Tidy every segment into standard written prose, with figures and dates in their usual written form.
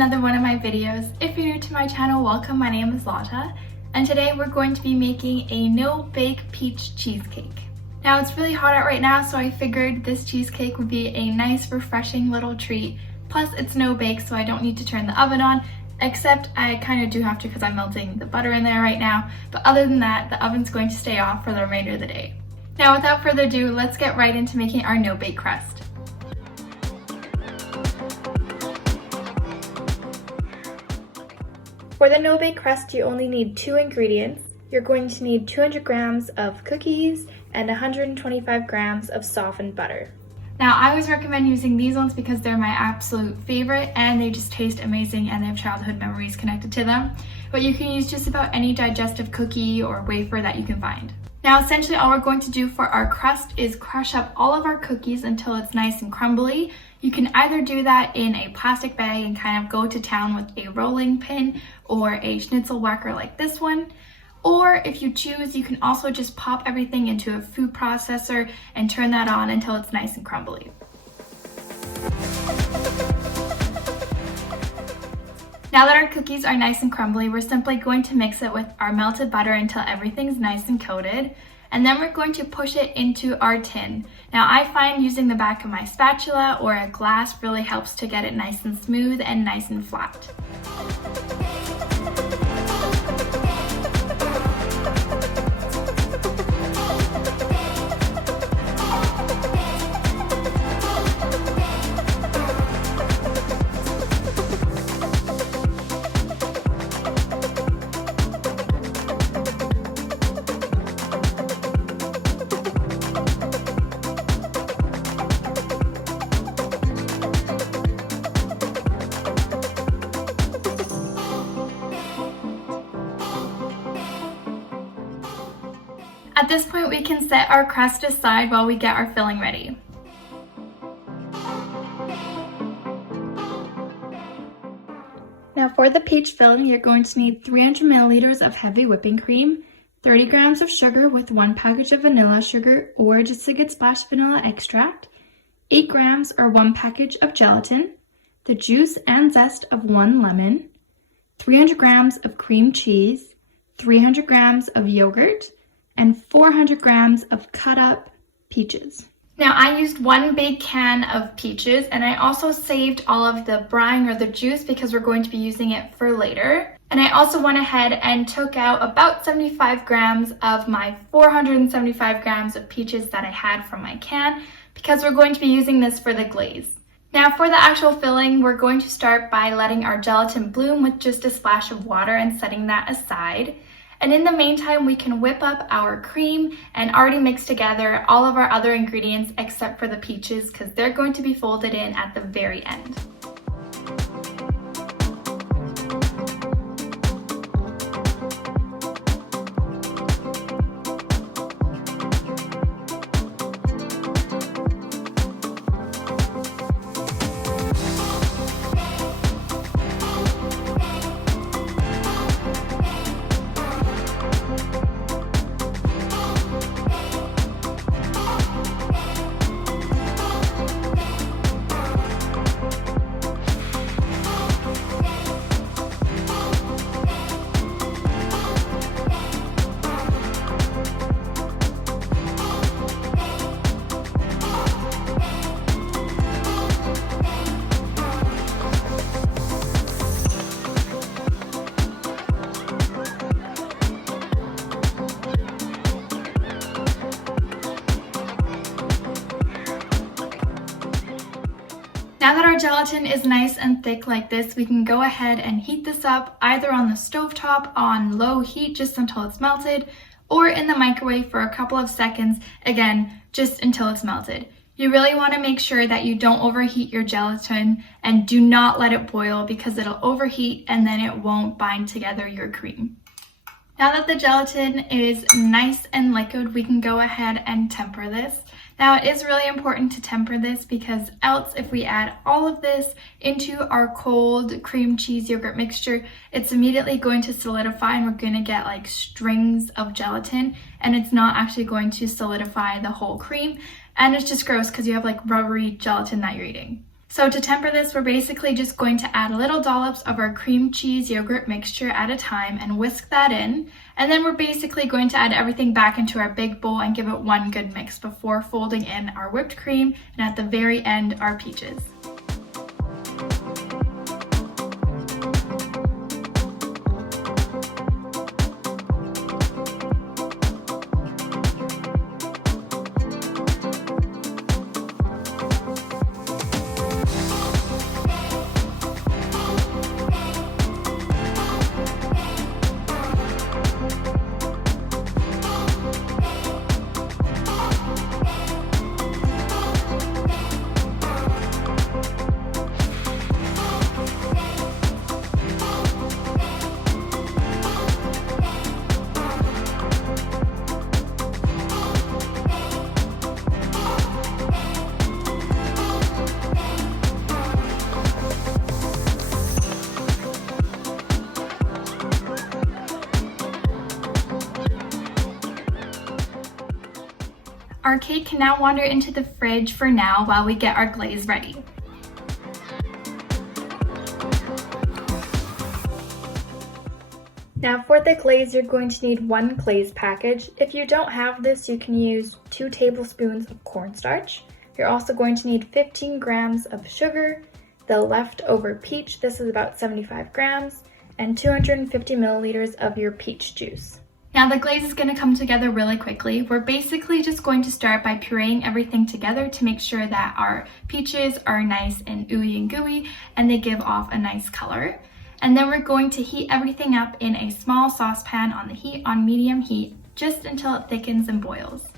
another one of my videos. If you're new to my channel, welcome. My name is Lotta, and today we're going to be making a no-bake peach cheesecake. Now it's really hot out right now, so I figured this cheesecake would be a nice, refreshing little treat. Plus it's no-bake, so I don't need to turn the oven on, except I kind of do have to because I'm melting the butter in there right now. But other than that, the oven's going to stay off for the remainder of the day. Now without further ado, let's get right into making our no-bake crust. For the no-bake crust, you only need 2 ingredients. You're going to need 200 grams of cookies and 125 grams of softened butter. Now, I always recommend using these ones because they're my absolute favorite and they just taste amazing and they have childhood memories connected to them. But you can use just about any digestive cookie or wafer that you can find. Now, essentially all we're going to do for our crust is crush up all of our cookies until it's nice and crumbly. You can either do that in a plastic bag and kind of go to town with a rolling pin or a schnitzel whacker like this one. Or if you choose, you can also just pop everything into a food processor and turn that on until it's nice and crumbly. Now that our cookies are nice and crumbly, we're simply going to mix it with our melted butter until everything's nice and coated. And then we're going to push it into our tin. Now I find using the back of my spatula or a glass really helps to get it nice and smooth and nice and flat. At this point, we can set our crust aside while we get our filling ready. Now for the peach filling, you're going to need 300 milliliters of heavy whipping cream, 30 grams of sugar with 1 package of vanilla sugar or just a good splash of vanilla extract, 8 grams or 1 package of gelatin, the juice and zest of 1 lemon, 300 grams of cream cheese, 300 grams of yogurt, and 400 grams of cut up peaches. Now I used 1 big can of peaches and I also saved all of the brine or the juice because we're going to be using it for later. And I also went ahead and took out about 75 grams of my 475 grams of peaches that I had from my can because we're going to be using this for the glaze. Now for the actual filling, we're going to start by letting our gelatin bloom with just a splash of water and setting that aside. And in the meantime, we can whip up our cream and already mix together all of our other ingredients except for the peaches because they're going to be folded in at the very end. Now that our gelatin is nice and thick like this, we can go ahead and heat this up either on the stovetop on low heat just until it's melted, or in the microwave for a couple of seconds, again, just until it's melted. You really want to make sure that you don't overheat your gelatin and do not let it boil because it'll overheat and then it won't bind together your cream. Now that the gelatin is nice and liquid, we can go ahead and temper this. Now it is really important to temper this because else if we add all of this into our cold cream cheese yogurt mixture, it's immediately going to solidify and we're going to get like strings of gelatin and it's not actually going to solidify the whole cream and it's just gross because you have like rubbery gelatin that you're eating. So to temper this, we're basically just going to add little dollops of our cream cheese yogurt mixture at a time and whisk that in. And then we're basically going to add everything back into our big bowl and give it one good mix before folding in our whipped cream and at the very end, our peaches. Our cake can now wander into the fridge for now while we get our glaze ready. Now for the glaze, you're going to need 1 glaze package. If you don't have this, you can use 2 tablespoons of cornstarch. You're also going to need 15 grams of sugar, the leftover peach, this is about 75 grams, and 250 milliliters of your peach juice. Now the glaze is going to come together really quickly. We're basically just going to start by pureeing everything together to make sure that our peaches are nice and ooey and gooey and they give off a nice color. And then we're going to heat everything up in a small saucepan on medium heat just until it thickens and boils.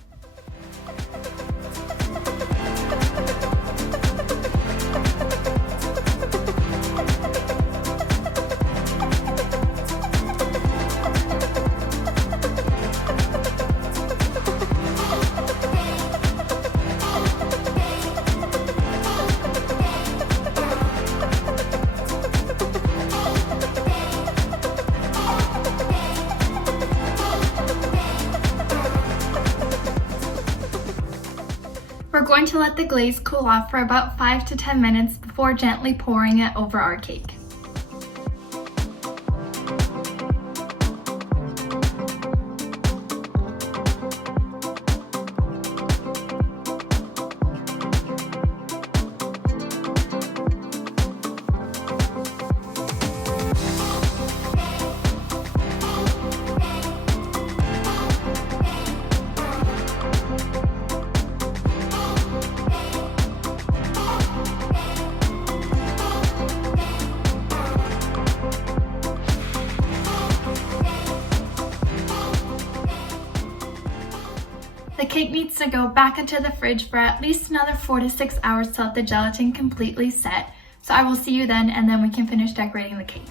We're going to let the glaze cool off for about 5 to 10 minutes before gently pouring it over our cake. The cake needs to go back into the fridge for at least another 4 to 6 hours to let the gelatin completely set. So I will see you then, and then we can finish decorating the cake.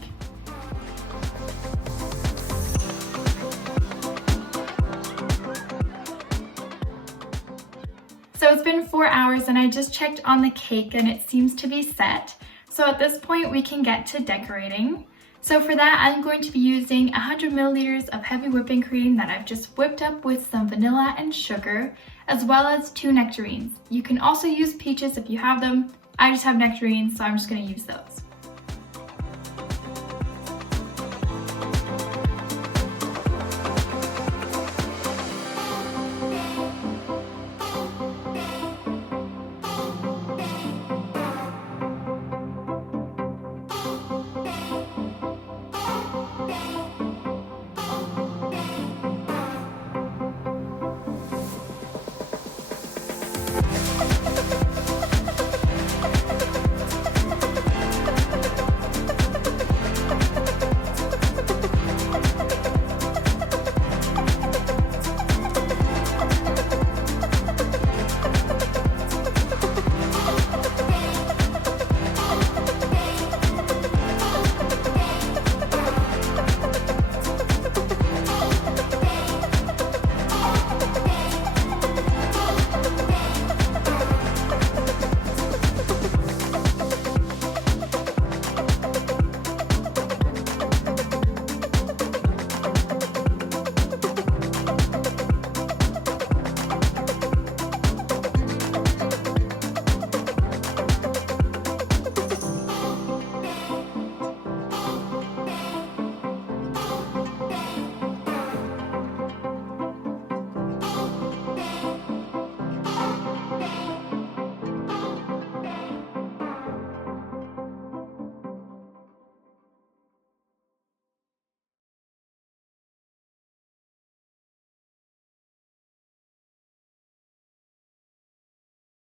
So it's been 4 hours and I just checked on the cake and it seems to be set. So at this point we can get to decorating. So for that, I'm going to be using 100 milliliters of heavy whipping cream that I've just whipped up with some vanilla and sugar, as well as 2 nectarines. You can also use peaches if you have them. I just have nectarines, so I'm just going to use those.